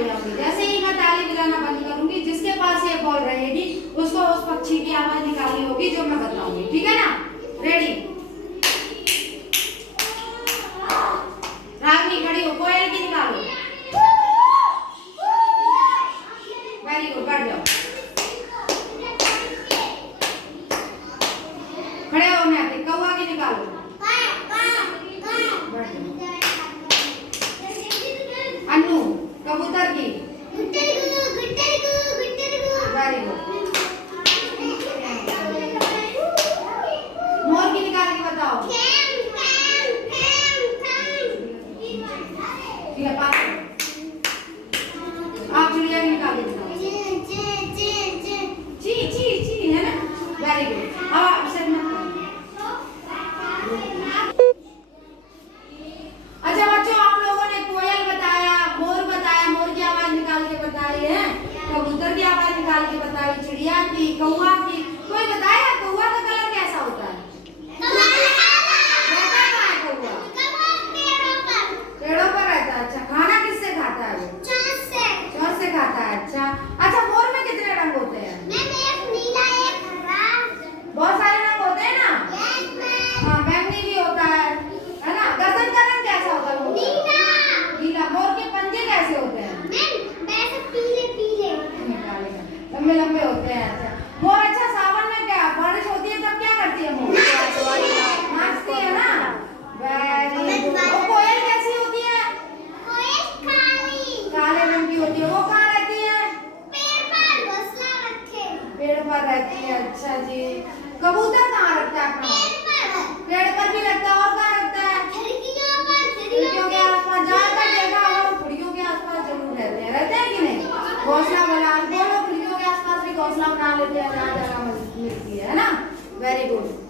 हो जाओगे। जैसे ही मैं ताली बजाना बंद करूंगी, जिसके पास ये बॉल रहेगी उसको उस पक्षी की आवाज निकालनी होगी जो मैं बताऊंगी, ठीक है ना? रेडी? रागनी खड़ी हो, कोयल की निकालो। वेरी गुड, बैठ जाओ। खड़े हो मैं कौवा की निकालो। अन्नू कबूतर की। Very good. मोर की निकाल के बताओ। ठीक है, पास आप चिड़िया की निकाल के बताओ। ची ची ची है ना? Very good. अब आप से अच्छा बच्चों, आप लोगों ने कोयल बताया, मोर बताया, मोर की आवाज निकाल के बताई है, कबूतर की आवाज निकाल के बताई, चिड़िया की, कौवा की। कोई बताया कौवा का कलर कैसा होता है? रहता कहाँ है कौवा? पेड़ों पर रहता है। अच्छा, खाना किससे खाता है वो? चोंच से खाता है। अच्छा, मोर में कितने रंग होते हैं? बहुत सारे रंग होते हैं ना? हाँ, बैंगनी भी होता है ना? गर्दन का रंग कैसा होता है? नीला। मोर के पंजे कैसे होते हैं? लंबे लंबे होते हैं। अच्छा मोर, अच्छा सावन में क्या बारिश होती है तब क्या करती है मोर? नाचती है ना? Very good. और कोयल कैसी होती है? काले रंग की होती है। वो कहाँ रहती है? पेड़ पर रहती है। अच्छा जी। कबूतर कहाँ रखता है अपना? पेड़ पर भी रखता है। और कहाँ रखता है? खिड़कियों के आसपास। ज्यादातर देखा होगा खिड़कियों के आसपास जरूर रहते हैं कि नहीं? घोंसला बना, दोनों खिड़कियों के आसपास भी घोंसला बना लेते हैं जहाँ जगह मिलती है ना? Very good.